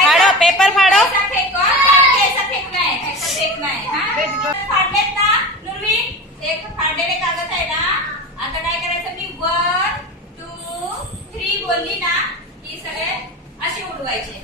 फाड़ो paper फाड़ो ऐसा फेंको ऐसा फेंकना है ऐसा फेंकना है हाँ फाडलेत ना नुरवी एक फाडलेले कागद आहे ना आता काय करायचं मी 1 2 3 बोलली ना की सगळे असे उडवायचे